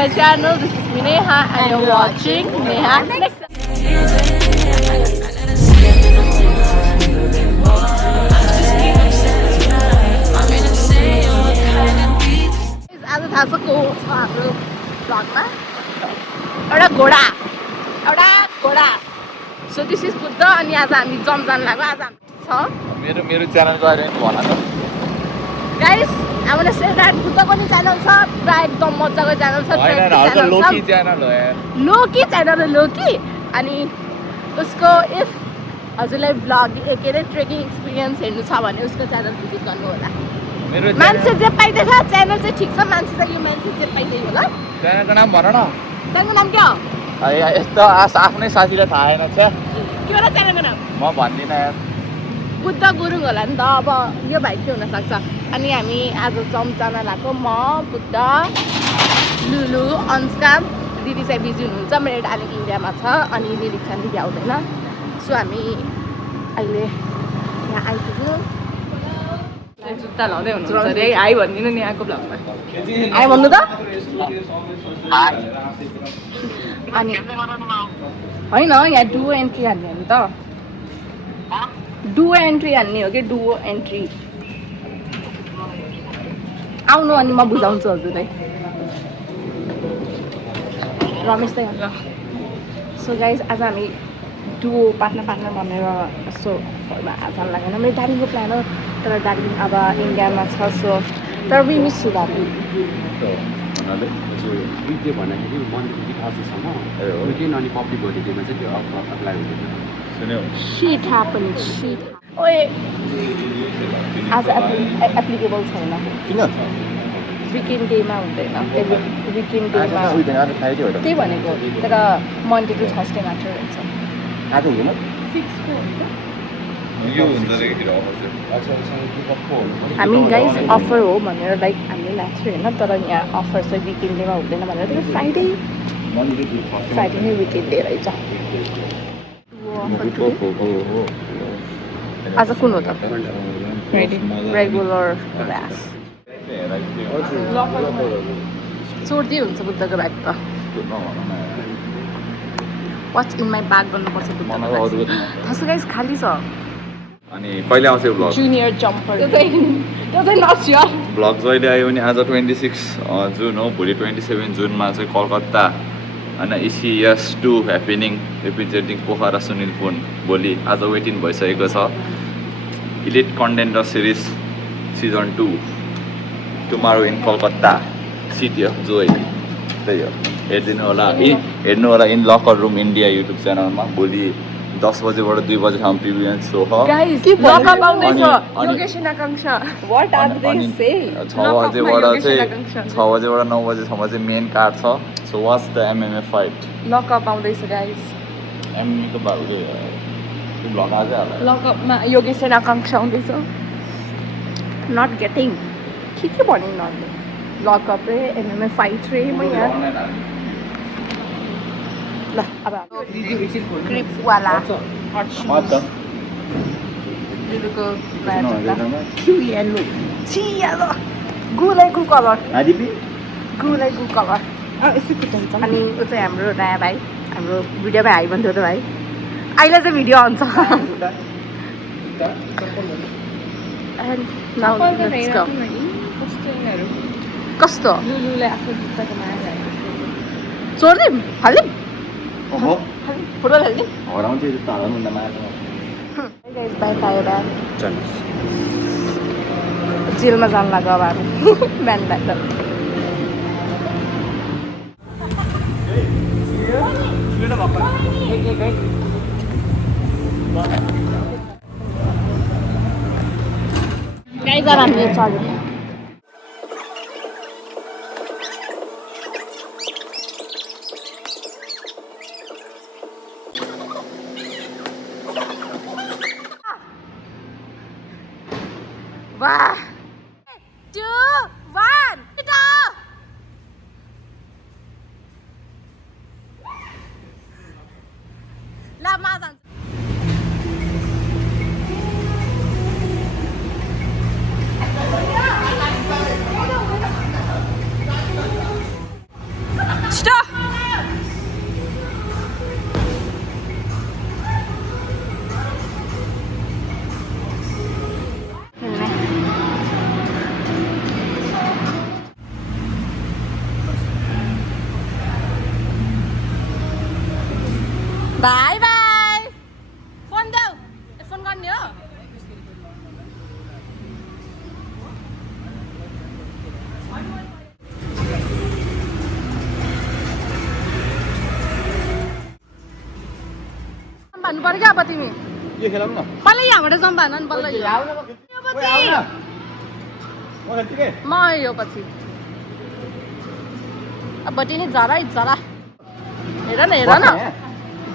my channel. This is Neha and you're watching Neha Next. आज थाहा छ को हाम्रो भ्लगमा एउटा घोडा सो दिस इज बुद्ध अनि आज हामी जम जान लाग्यो आज छ मेरो च्यानलको बारेमा भन न गाइस हामीले सेट बुद्धको नि च्यानल छ पुरा एकदम मज्जाको च्यानल छ लोकी च्यानल हो यार लोकी च्यानल लोकी अनि उसको इफ हजुरलाई भ्लग के अरे ट्रेकिङ एक्सपिरियन्स हेर्नु छ भने उसको च्यानल भिजिट गर्नु होला मान्छे जे पाइदै छ च्यानल चाहिँ ठिक छ मान्छे चाहिँ यो मान्छे जे पाइदै होला च्यानलको नाम भन न च्यानलको नाम के हो यस्तो आफ्नै साथीलाई थाहा छैन छ के होला च्यानलको नाम म भन्दिनँ यार बुद्ध गुरुङ होला नि त अब यो भाइ के हुनसक्छ अनि हामी आज जम जान लाग्यो म बुद्ध लुलु अनुष्का दिदी चाहिँ बिजी हुनुहुन्छ मेरो डालिङ इन्डियामा छ अनि लिरिक छ दिदी आउँदैन सो हामी अहिले यहाँ आइपुग्यौँ जुत्ता लाउँदै हुनुहुन्छ अरे हाई भनिदिनु नि यहाँको भ्लगमा हाई भन्नु त अनि होइन यहाँ डुओ एन्ट्री हान्ने हो नि त डुओ एन्ट्री हान्ने हो कि डुओ एन्ट्री आउनु अनि म बुझाउँछु हजुरलाई रमेश त सो गाइज आज हामी डुओ पार्टनर भनेर यस्तो जान लागेन मेरो दार्जिलिङको प्लान हो तर दार्जिलिङ अब इन्डियामा छ सो तर वी मिस यु दार्जिलिङ विकले भन्दाखेरि मन्थली 2000सम्म विकेन्ड अनि पब्लिक होलिडेमा चाहिँ त्यो अप्लाई हुँदैन Shit happened. Shit. ओए आज एप्लिकेबल छैन किन विकेन्ड डेमा हुँदैन विकेन्ड डेमा त्यही भनेको तर मन्डे टु थर्सडे मात्र हुन्छ आज हुँदैन यो हुन्छ रे के हामी गाइस अफर हो भनेर लाइक हामीले लाग्छ होइन तर यहाँ अफर चाहिँ विकेन्ड डेमा हुँदैन भनेर तर फ्राइडे नै विकेन्ड डे रहेछ आज कुन हो त रेगुलर क्लास चोर्दै हुन्छ बुद्धको ब्याग त वाच इन माई ब्याग गर्नुपर्छ थाहा छ गाइस खाली छ अनि कहिले आउँछ यो भ्लग जुनियर जम्पर त्यो चाहिँ नसियो भ्लग जहिले आयो भने आज 26 जुन हो भोलि 27 जुनमा चाहिँ कलकत्ता होइन ECS 2 happening representing Pokhara Sunil Pun भोलि आज वेटिङ भइसकेको छ elite contender series season 2 tomorrow in Calcutta city of joy त्यही हो हेर्नु होला in locker room India YouTube च्यानलमा भोलि 10 बजेबाट 2 बजेसम्म प्रिभियस सो हो गाइस लकअप आउँदैछ Yogeshan Akanksha what are they say 6 बजेबाट 9 बजेसम्म चाहिँ मेन कार्ड छ so watch the MMA fight lockup आउँदैछ गाइस MMA को बारे त्यो भ्लग आजै हाल्ला लकअपमा योगेशन आकांक्षा आउँदैछ नट गेटिङ के भनिन् न लकअप रे MMA फाइट रे म यहाँ ल अब क्रिप वाला दिदीको क्यु येलो छि येलो गुलाइको कलर गुलाइको कलर अनि ऊ चाहिँ हाम्रो नयाँ भाइ हाम्रो भिडियोमा हाई भन्थ्यो त भाइ अहिले चाहिँ भिडियो आउँछ कस्तो चोर्दिम हालिदिम फुटबल हालिदिम हराउँछ जस्तो हाल्नु मार्छ जेलमा जानु लाग्यो अब हामी बिहान गाइस अब हामी चल्यौँ वाह 2 1 ला मा जान्छ बाई बाई फोन देऊ फोन गर्ने हो भन्नु पर्यो क्या अब तिमी यो खेलाउँ न पहिल्यै यहाँबाट जाउँ भन नि बल्ल म यो पछि अब बटी नि जरा जरा हेर न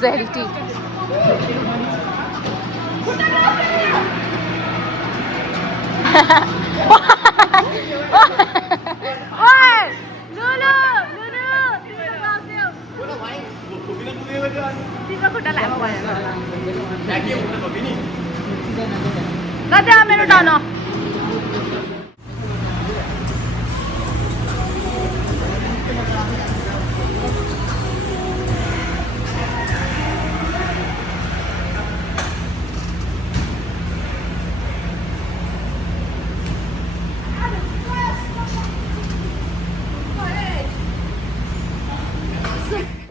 जेरिटी तिम्रो खुट्टा लामो भयो ल त्यहाँ मेरो टर्न हो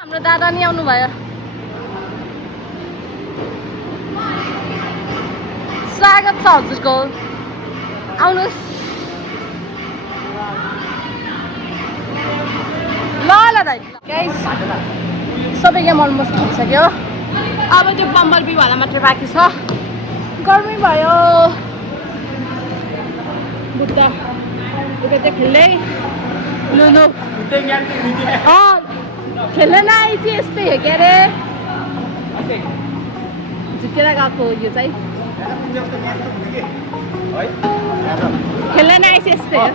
हाम्रो दादा नि आउनु भयो स्वागत छ हजुरको आउनुहोस् ल ल दाइ सबै गेम अलमोस्ट भइसक्यो अब त्यो बम्बर बीवाला मात्रै बाँकी छ गर्मी भयो बुद्ध उता खेल्दै लुलु खेल्न नआएपछि यस्तै हो के अरे झुकेर गएको यो चाहिँ खेल्न नआएपछि यस्तै हो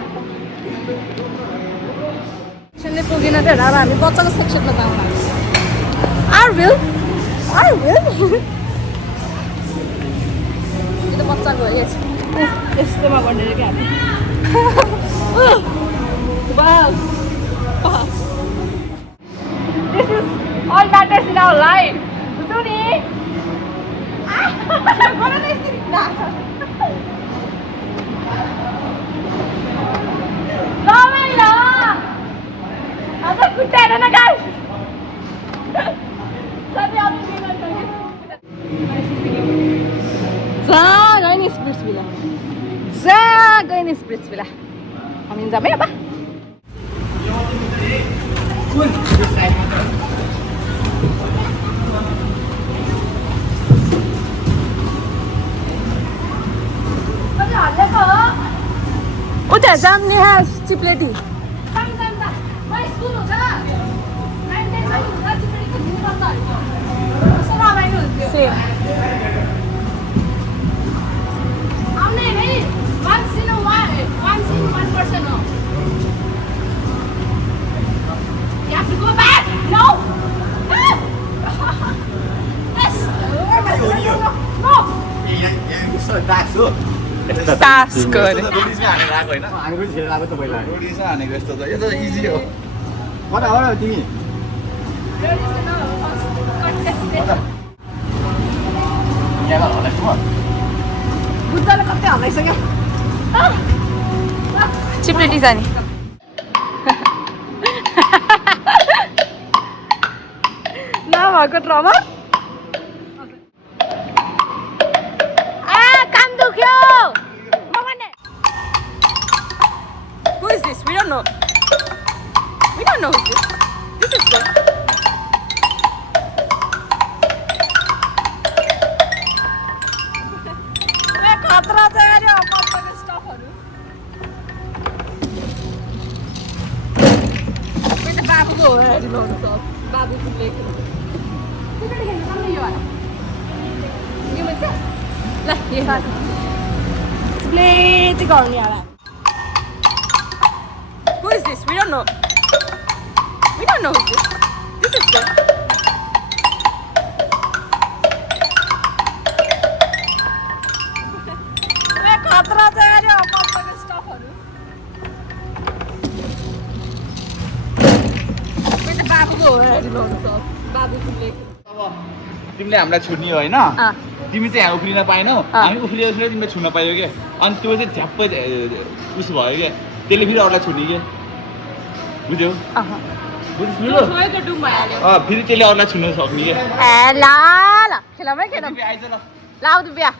सेक्सनले पुगेन त्यो अब हामी बच्चाको सेक्सनमा जाउँ आरविल यो त बच्चाको हो यस्तोमा गर्ने क्या This is all matters in our life. Suni. Gora na isi na. Lamela. Ada kutera na guys. Sabi aap ni na kare. Za gaini spirits bila. Amin za mera ba. उता जाने है चिप्लेटी Task good. रोडीमा हानेर आएको होइन हामी पनि खेलेर आएको त पहिला रोडीमा हानेको यस्तो त यो त इजी हो कता हो र तिमी यहाँ होला म बुद्धले कतै हल्लाइसक्यो चिप्लेटी जाने नभएको trauma Who is this? We don't know. We don't know who is this. This is good. खतरा चाहिँ अरे कम्पनी स्टफहरु मेरो बाबुको हो अरे ल्याउनु छ बाबुको लेक तिमीले खेल्न सक्ने यो होला यो हुन्छ ल यो प्ले चाहिँ गर्ने होला Who is this? We don't know. We don't know who is this. This is good. खतरा चाहिँ अरे कम्पनी स्टफहरु मेरो बाबुको हो अरे ल्याउनु छ बाबुको लेक अब तिमीले हामीलाई छुट्नी हो होइन तिमी चाहिँ यहाँ उफ्रिन पाएनौ हामी उफ्रियो तिमीले छुन पायो क्या अनि त्यो चाहिँ झ्याप्पै उस भयो क्या त्यसले फेरि अरूलाई छुट्ने क्या बुझ्यौ छोएको डुम भइहाल्यो फेरि त्यसले अरूलाई छुन सक्ने ए ल ल खेलौँ खेलौँ आइज ल ल आउँदो बिहा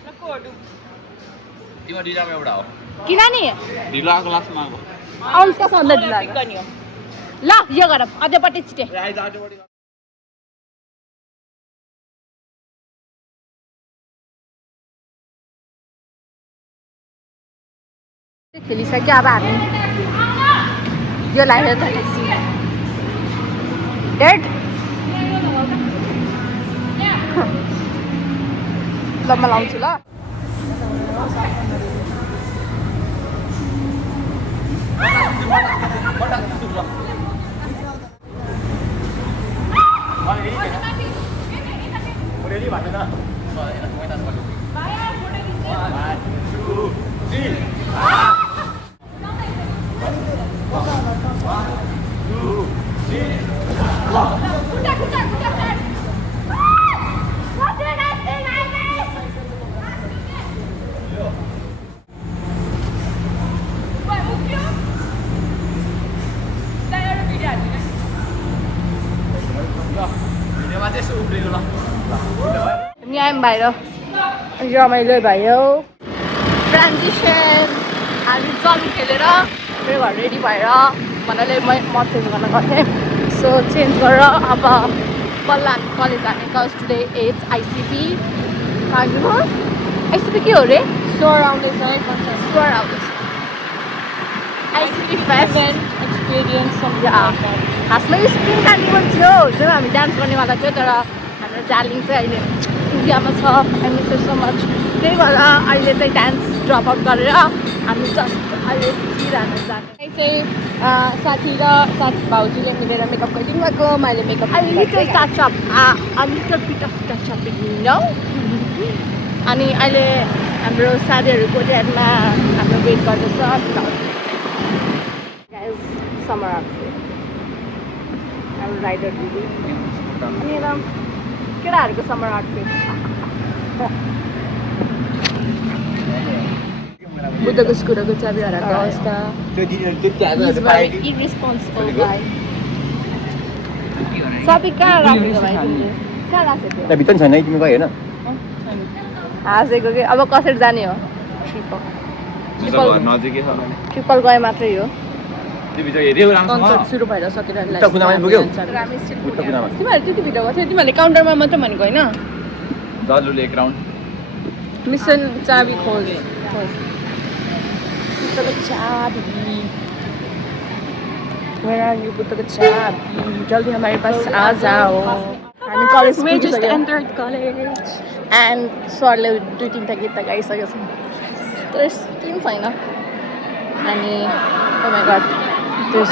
तिम्रो डिलामा एउटा हो किन नि ढिलो आएको लास्टमा आएको आउँछ सधैँ ढिलो ल यो गरौँ अझैपट्टि छिटे आइज आजपट्टि खेलिसक्यो अब हामी यो लाएर डेड ल म लाउँछु ल यहाँ बाहिर रमाइलो भयो ट्रान्जिसन हामी चल्नु खेलेर मेरो घर रेडी भएर भन्नाले म चेन्ज गर्न गएँ सो चेन्ज गरेर अब बल्ल हामी कलेज जाने कज टुडे इट्स आइसिपी आइसिपी के हो रे स्वर आउँदैछ स्वर आउँदैछ आइसिपी फेस्ट एक्सपिरियन्स खासमा यो स्प्रिङ कार्निभल थियो जुन हामी डान्स गर्नेवाला थियो तर हाम्रो डार्लिङ चाहिँ अहिले इन्डियामा छ आई मिस सो मच त्यही भएर अहिले चाहिँ डान्स ड्रप आउट गरेर हामी जस्ट अहिले छिरानु जाने चाहिँ साथी र साथी भाउजूले मिलेर मेकअप गरिदिनु भएको मैले makeup little touch up little bit of touch up no अनि अहिले हाम्रो साथीहरूको ड्याडमा हाम्रो वेट गर्दैछ समर आउटफिट हाम्रो राइडर दिदी अनि यता केटाहरूको समर आउटफिट बुद्धको स्कुटरको चाबी हराएको अवस्था इरेस्पोन्सिबल गाई चाबी कहाँ राखेको भाइ तिमीले कहाँ राखेको त्यहाँ भित्र छैन तिमी गयो होइन हाँसेको कि अब कसरी जाने हो नजिकै छ ट्रिपल गए मात्रै हो हेऱ्यो कन्सर्ट सुरु भएर सकेर पुग्यो तिमीहरू त्यति भित्र गएको थियो तिमीहरूले काउन्टरमा मात्रै भनेको होइन जलुले एक राउन्ड मिसन चाबी खोज बुद्धको चाबी Where are you, बुद्धको चाबी जल्दी हमारे पास आ जाओ हामी कलेज एन्टर्ड कलेज एन्ड सरले 2-3 गीत त गाइसकेको छ तर केही छैन अनि oh my god there's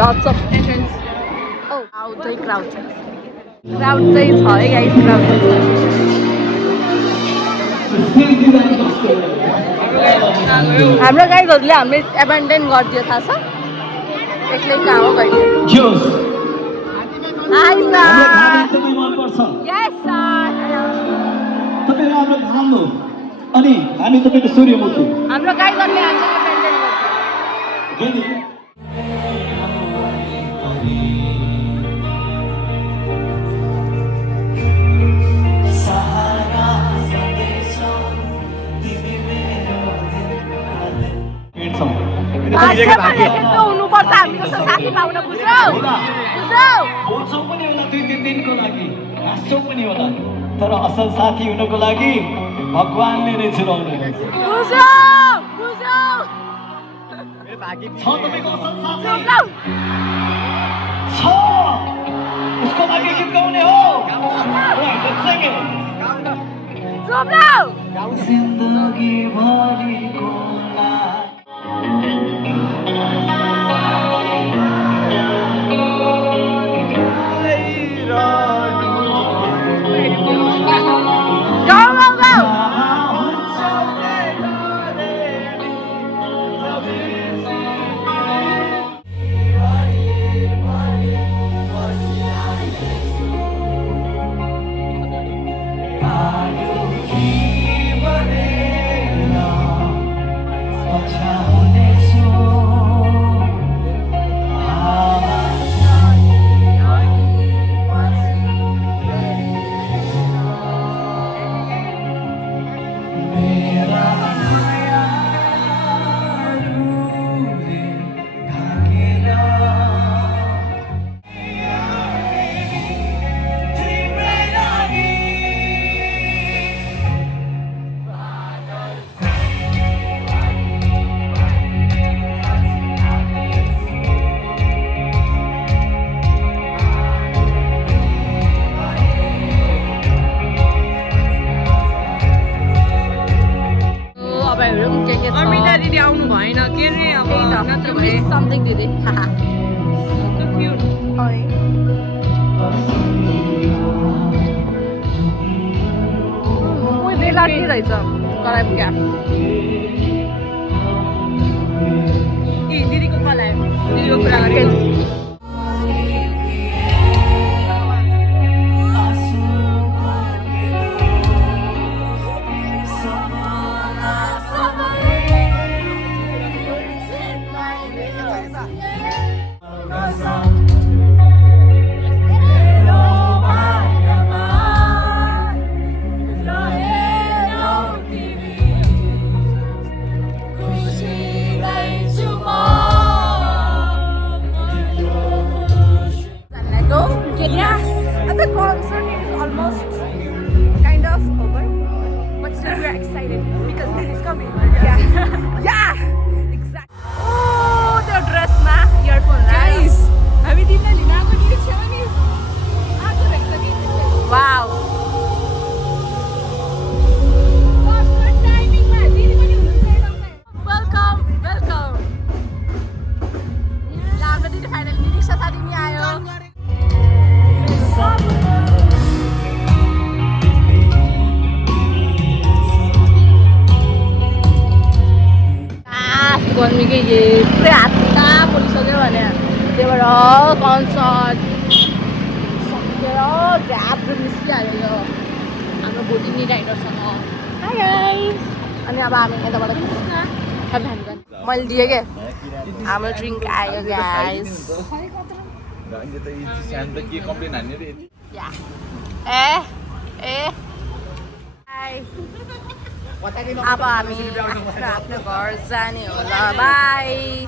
lots of entrance oh crowd चाहिँ छ है गाइस क्राउड हाम्रो गाइजहरूले हामीले एबन्डन गरिदियो थाहा छ एक्लै कहाँ हो गइदियो हाई सर यस सर अनि हामी तपाईको सूर्यमुखी हाम्रो गाइजहरूले हामीले एबन्डन गरिदियो हुनुपर्छ हामी जस्तो साथी पाउन बुझ्यौ बोल्छौँ पनि होला 2-3 दिनको लागि हाँस्छौँ पनि होला तर असल साथी हुनको लागि भगवानले नै चुराउनु बुझ्यौ छ तपाईको असल साथी छ उसको लागि गीत गाउने हो जिन्दगी भरिको You missed something दिदी बेलाटी रहेछ कराई क्या दिदीको कला दिदीको कुरा गरेँ Yes, and the concert is almost kind of over, but still we're excited because that is coming. Yeah, yeah, exactly. Oh, त्यो ड्रेसमा इयरफोन Guys, हामी तिमीलाई लिन आएको निरीक्षण नि आएको रहेछ कि वाउ फर्स्ट टाइमिङमा दिदी पनि हुनुहुन्छ एकदमै वेलकम वेलकम हाम्रो दिदी फाइनली निरीक्षा साथी नि आयो गर्मीकै यत्रै हातखुट्टा पोलिसक्यो भने त्यहाँबाट कन्सर्ट सकेर झ्याप निस्किहाल्यो यो हाम्रो भोटिनी राइडरसँग हाई गाइस अनि अब हामी यताबाट मैले दिएँ क्या हाम्रो ड्रिङ्क आयो गाइस या ए अब हामी आफ्नो घर जाने होला बाई